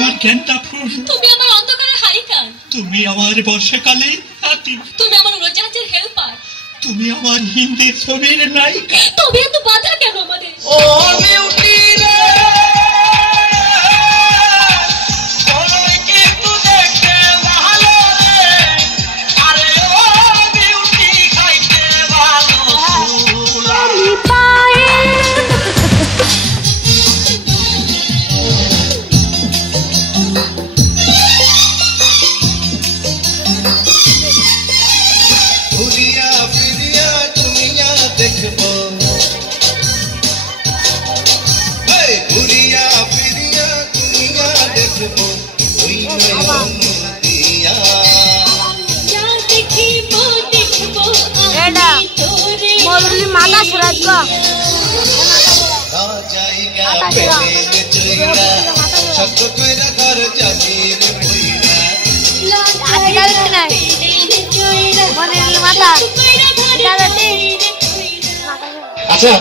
আমার জ্ঞানটা ফুল, তুমি আমার অন্ধকারের হারিকান, তুমি আমার বর্ষাকালে হাতি, তুমি আমার উড়োজাহাজের হেল্পার, তুমি আমার হিন্দি ছবির নায়িকা। তবে এত বাধা কেন আমাদের? ও বিউটি রে আচ্ছা,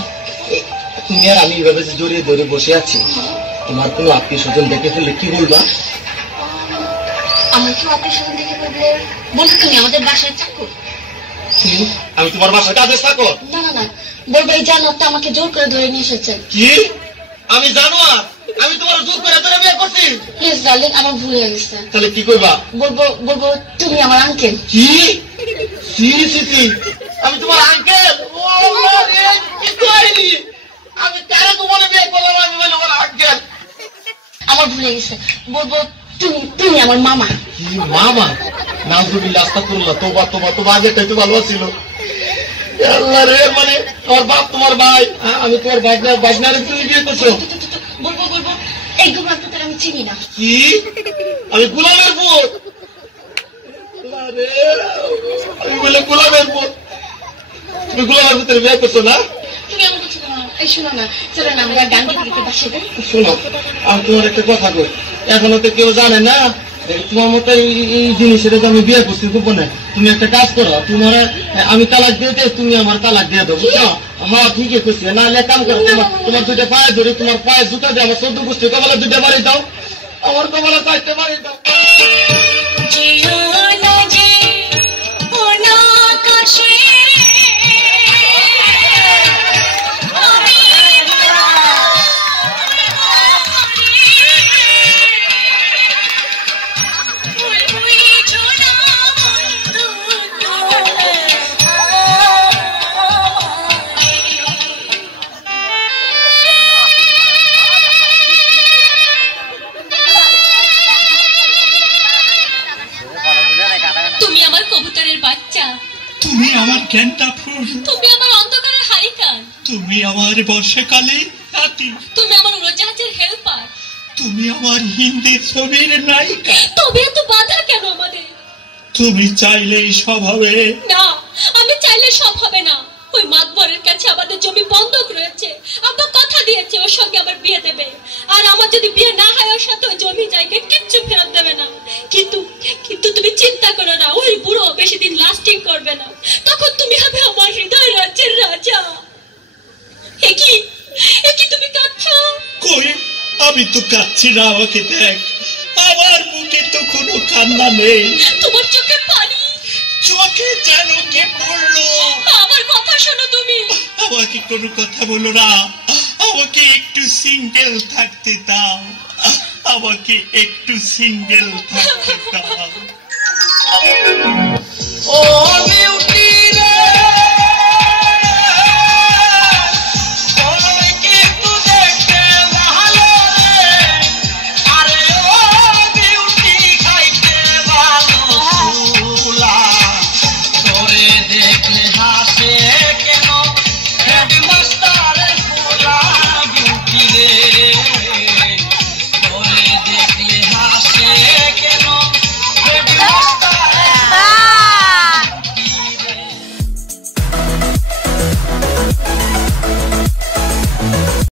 তুমি আর আমি এভাবে জড়িয়ে ধরে বসে আছি, তোমার কোনো আত্মীয় স্বজন দেখে ফেললে কি বলবা? আমার কেউ আত্মীয় স্বজন দেখে ফেললে বলবো তুমি আমাদের বাসায় চাকর। আমি তোমার বাসায় কাজে চাকর? না না না, বলবো এই জানোয়ারটা আমাকে জোর করে ধরে নিয়ে এসেছে। কি? আমি জানোয়ার? আমি তোমার জোর করে ধরে বিয়ে করছি? প্লিজ ডার্লিং, আমার ভুল হয়ে গেছে। তাহলে কি করবা? বলবো তুমি আমার আঙ্কেল। কি? আমি তোমার আঙ্কেল? আমি তারা তোমার বিয়ে করলাম, আমি বলি আমার আঙ্কেল। আমার ভুল হয়ে গেছে, বলবো তুমি আমার মামা। কি মামা? নাউজুবিল্লাহ, আস্তাগফিরুল্লাহ, তোবা তোবা তোবা, আগেটাই তো ভালো ছিল। আল্লাহ রে, মানে তোমার বাপ তোমার ভাই, আমি তোমার বাইকনারে তুমি বিয়ে করছো? বলবো এই গোলামের পুত্র আমি চিনি না। কি? আমি গোলামের পুত? আমি বলে গোলামের পুত? তুমি গোলামের পুত্রের বিয়ে করছো না? তুমি এমন করছো না। এই শোনো না, চলো না আমরা গান গিয়ে বাসে যাই। শোনো, আমি তোমার একটা কথা কই, এখনো তো কেউ জানে না তোমার মতো এই জিনিসের তো আমি বিয়ে করছি গোপনে। তুমি একটা কাজ করো, তোমার আমি তালাক দিয়ে দে, তুমি আমার তালাক দিয়ে দেবো, বুঝছো? আমার ঠিকই করছি, না হলে কাম করো, তোমার দুইটা পায়ে ধরে, তোমার পায়ে জুতা দিয়ে আমার 14 গোষ্ঠী কপালে দুইটা বাড়ি দাও, আমার কপালে 4টা বাড়ি দাও। তুমি আমার কবুতরের বাচ্চা, তুমি আমার জ্ঞানটা ফুল, তুমি আমার অন্ধকারের হারিকান, তুমি আমার বর্ষাকালে হাতি, তুমি আমার উড়োজাহাজের হেল্পার, তুমি আমার হিন্দি ছবির নায়িকা। তবে এত বাধা কেন আমাদের? তুমি চাইলেই সব হবে না, আমি চাইলে সব হবে না। ওই মাতবরের কাছে আমাদের জমি বন্ধক রয়েছে, আব্বা কথা দিয়েছে ওর সঙ্গে আমার বিয়ে দেবে, আর আমার যদি বিয়ে না হয় ওর সাথে ওই জমি জায়গা কিচ্ছু ফেরত দেবে না। কিন্তু তুমি চিন্তা করো না, ওই বুড়ো বেশি দিন লাস্টিং করবে না, তখন তুমি হবে আমার হৃদয় রাজ্যের রাজা। একই তুমি কাঁদছো? কই, আমি তো কাঁদছি না, আমাকে দেখ, আমার মুখে তো কোনো কান্না নেই। তোমার চোখে পানি, চোখে যেন কে পড়লো। আমার কথা শোনো তুমি। আমাকে কোনো কথা বলো না, আমাকে একটু সিঙ্গেল থাকতে দাও, আমাকে একটু সিঙ্গেল থাকতে দাও। ও